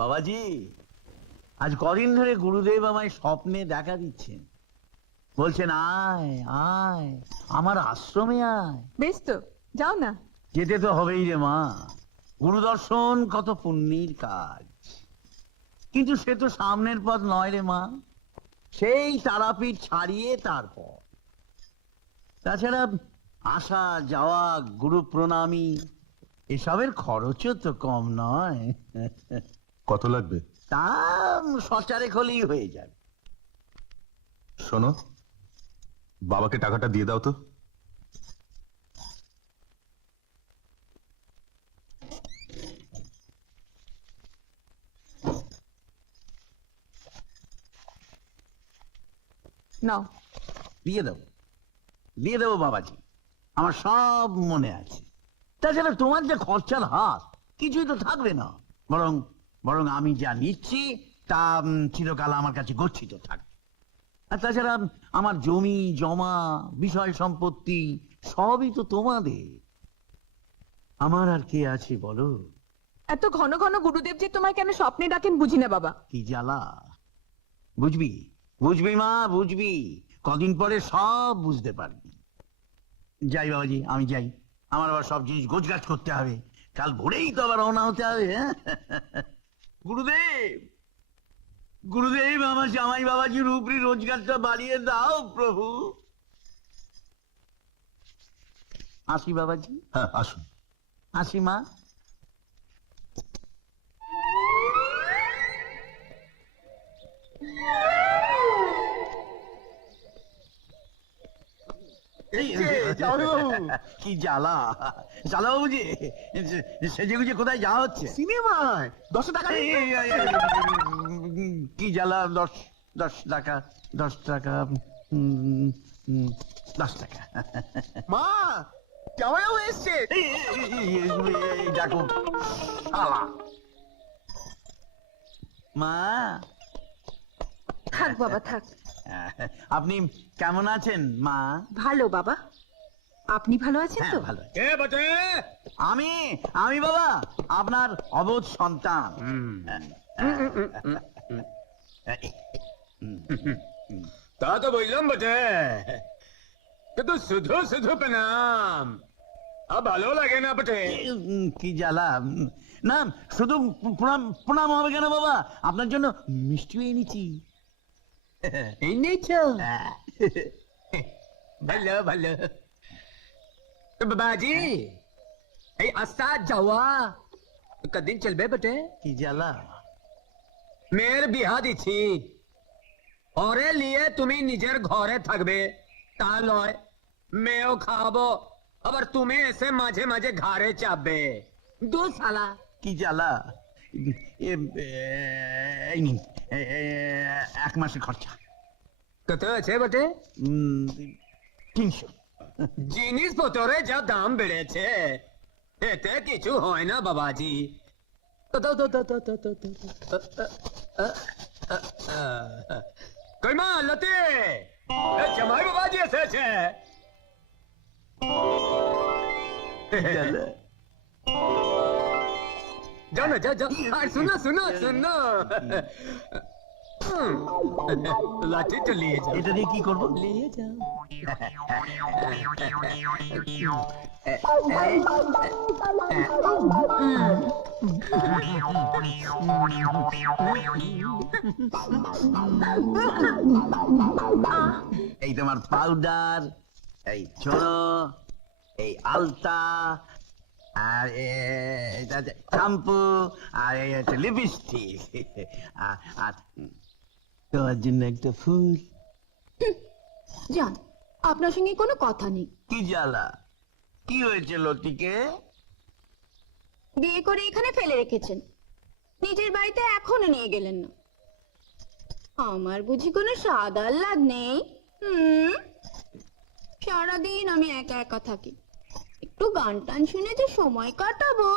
বাবাজি, আজ কদিন ধরে গুরুদেব আমায় স্বপ্নে দেখা দিচ্ছেন, বলছেন আয় আয় আমার আশ্রমে আয়। বেশ তো, যাও না। যেতে তো হবেই রে মা, গুরুদর্শন কত পুণ্যের কাজ। কিন্তু সে তো সামনের পথ নয় রে মা, সেই তারাপীঠ ছাড়িয়ে তারপর। তাছাড়া আসা যাওয়া, গুরু প্রণামী, এসবের খরচও তো কম নয়। কত লাগবে? তা সচারে হলেই হয়ে যাবে। শোনো, বাবাকে টাকাটা দিয়ে দাও তো। নাও। দিয়ে দেবো, দিয়ে দেবো বাবাজি, আমার সব মনে আছে। তাছাড়া তোমার যে খরচার হাত, কিছুই তো থাকবে না। বরং বরং আমি যা নিচ্ছি তা চিরকাল আমার কাছে গচ্ছিত থাকবে। আর তাছাড়া আমার জমি জমা, বিষয় সম্পত্তি সবই তো তোমাদের। আমার আর কে আছে বলো? এত ঘন ঘন গুরুদেব যে তোমায় কেন স্বপ্নে ডাকেন বুঝি না বাবা। কি জ্বালা! বুঝবি, বুঝবি মা, বুঝবি। কদিন পরে সব বুঝতে পারবি। যাই বাবাজি, আমি যাই। আমার আবার সব জিনিস গোছগাছ করতে হবে, কাল ভোরেই তো আবার রওনা হতে হবে। হ্যাঁ, গুরুদেব, গুরুদেব, আমার জামাই বাবাজির উপরি রোজগারটা বাড়িয়ে দাও প্রভু। আসি বাবাজি। হ্যাঁ, আসুন। আসি মা। কি জ্বালা! জ্বালা বাবুজি, সেজে গুজে কোথায় যাওয়া হচ্ছে? সিনেমায় 10 টাকা কি জ্বালা! 10 টাকা, 10 টাকা, 10 টাকা। মা, জামাইও এসছে। দেখো শালা। মা, থাক বাবা থাক। আপনি কেমন আছেন মা? ভালো বাবা, আপনি ভালো আছেন হ্যাঁ, তো? ভালো। কে বটে? আমি আমি বাবা, আপনার অবোধ সন্তান। তা তো বললাম বটে, কিন্তু শুধু শুধু প্রণাম আর ভালো লাগে না বটে। কি জ্বালা! না, শুধু প্রণাম প্রণাম হবে কেন বাবা, আপনার জন্য মিষ্টিও এনেছি। এনেছো? হ্যাঁ। ভালো ভালো। তো বাবাজি, এই আসা যাওয়া কদিন চলবে বটে? কি জ্বালা! মেয়ের বিহা দিছি, ওরে নিয়ে তুমি নিজের ঘরে থাকবে তা নয়, মেয়েও খাওয়াবো, আবার তুমি এসে মাঝে মাঝে ঘাড়ে চাপবে। দু সালা। কি জ্বালা! এই নিন, 1 মাসের খরচা। কত আছে বটে? 300। জিনিসপত্রে যা দাম বেড়েছে, এতে কিছু হয় না বাবাজি। কই মা লতে, জামাই বাবাজি এসেছে। যাও না, যাও যাও। আর শুনো শুনো শুনো, লাঠি তো নিয়ে যাও। এটা দিয়ে কি করবো? নিয়ে যাও। এই তোমার পাউডার, এই ছোনো, এই আলতা, আর শ্যাম্পু, আর এই হচ্ছে লিপস্টিক, আর তোমার জন্য একটা ফুল। যান, আপনার সঙ্গে কোনো কথা নেই। কি জ্বালা! কি হয়েছে লতিকে? বিয়ে করে এখানে ফেলে রেখেছেন, নিজের বাড়িতে এখনো নিয়ে গেলেন না। আমার বুঝি কোনো স্বাদ আহ্লাদ নেই? সারাদিন আমি একা একা থাকি, একটু গান টান শুনে যে সময় কাটাবো।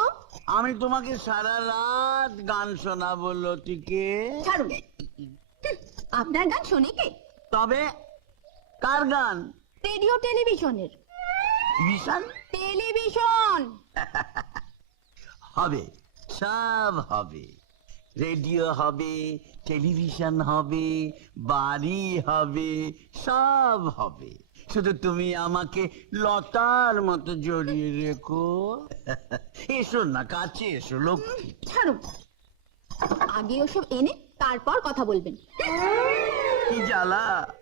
আমি তোমাকে সারা রাত গান শোনাবো লতিকে। ছাড়ুন, আপনার গান শোনে কে? তবে কার গান? রেডিও টেলিভিশনের। বিশাল টেলিভিশন হবে, সব হবে, রেডিও হবে, টেলিভিশন হবে, বাড়ি হবে, সব হবে। শুধু তুমি আমাকে লতার মতো জড়িয়ে রেখো। এসো না, কাছে এসো লক্ষ্মী। ছাড়ুন, আগে ওসব এনে তারপর কথা বলবেন। কি জ্বালা!